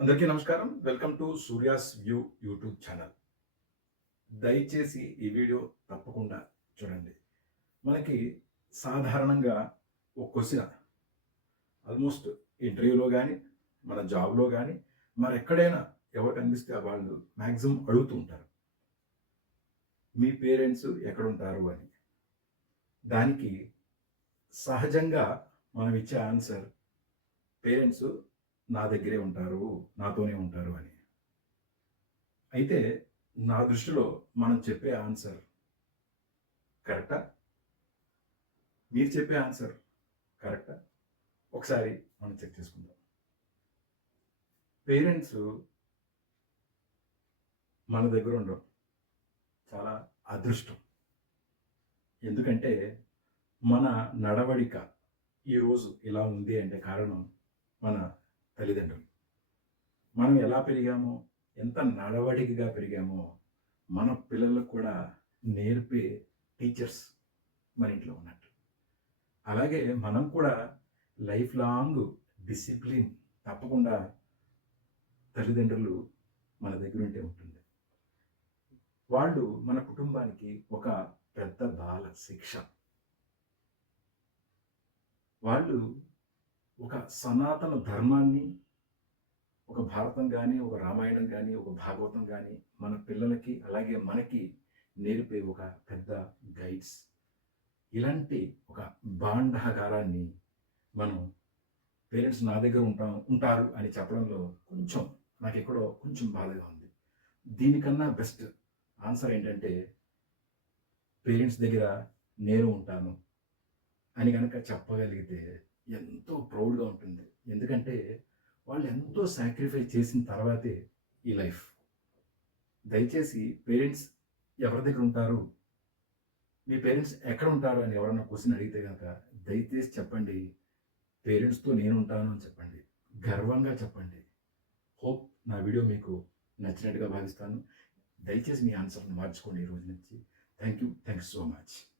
అందరికీ నమస్కారం. Welcome to Surya's view YouTube channel. దయచేసి ఈ వీడియో తప్పకుండా చూడండి. మనకి సాధారణంగా ఒక క్వెషన్ ఆల్మోస్ట్ ఇంటర్వ్యూలో గానీ, మన జాబ్‌లో గానీ, మరెక్కడైనా ఎవరికి అనిపిస్తే వాళ్ళు మాక్సిమం అడుగుతూ ఉంటారు. మీ పేరెంట్స్ ఎక్కడుంటారు అని. దానికి సహజంగా మనం ఇచ్చే ఆన్సర్ పేరెంట్స్ నా దగ్గరే ఉంటారు, నాతోనే ఉంటారు అని. అయితే నా దృష్టిలో మనం చెప్పే ఆన్సర్ కరెక్టా? మీరు చెప్పే ఆన్సర్ కరెక్టా? ఒకసారి మనం చెక్ చేసుకుందాం. పేరెంట్స్ మన దగ్గర ఉండడం చాలా అదృష్టం. ఎందుకంటే మన నడవడిక ఈరోజు ఇలా ఉంది అంటే కారణం మన తల్లిదండ్రులు. మనం ఎలా పెరిగామో, ఎంత నడవడికగా పెరిగామో, మన పిల్లలకు కూడా నేర్పే టీచర్స్ మన ఇంట్లో ఉన్నట్టు. అలాగే మనం కూడా లైఫ్ లాంగ్ డిసిప్లిన్ తప్పకుండా తల్లిదండ్రులు మన దగ్గరుంటే ఉంటుంది. వాళ్ళు మన కుటుంబానికి ఒక పెద్ద బాల శిక్ష. వాళ్ళు ఒక సనాతన ధర్మాన్ని, ఒక భారతం గానీ, ఒక రామాయణం గానీ, ఒక భాగవతం గానీ, మన పిల్లలకి అలాగే మనకి నేర్పే ఒక పెద్ద గైడ్స్. ఇలాంటి ఒక భాండాగారాన్ని మనం పేరెంట్స్ నా దగ్గర ఉంటారు అని చెప్పడంలో కొంచెం నాకెక్కడో కొంచెం బాధగా ఉంది. దీనికన్నా బెస్ట్ ఆన్సర్ ఏంటంటే, పేరెంట్స్ దగ్గర నేను ఉంటాను అని గనక చెప్పగలిగితే ఎంతో ప్రౌడ్‌గా ఉంటుంది. ఎందుకంటే వాళ్ళు ఎంతో సాక్రిఫైస్ చేసిన తర్వాతే ఈ లైఫ్. దయచేసి పేరెంట్స్ ఎవరి దగ్గర ఉంటారు? మీ పేరెంట్స్ ఎక్కడ ఉంటారు? అని ఎవరైనా క్వెషన్ అడిగితే గనక దయచేసి చెప్పండి. పేరెంట్స్‌తో నేనుంటాను అని చెప్పండి. గర్వంగా చెప్పండి. హోప్ నా వీడియో మీకు నచ్చినట్టుగా భావిస్తాను. దయచేసి మీ ఆన్సర్‌ని మార్చుకోండి ఈ రోజు నుంచి. Thank you so much.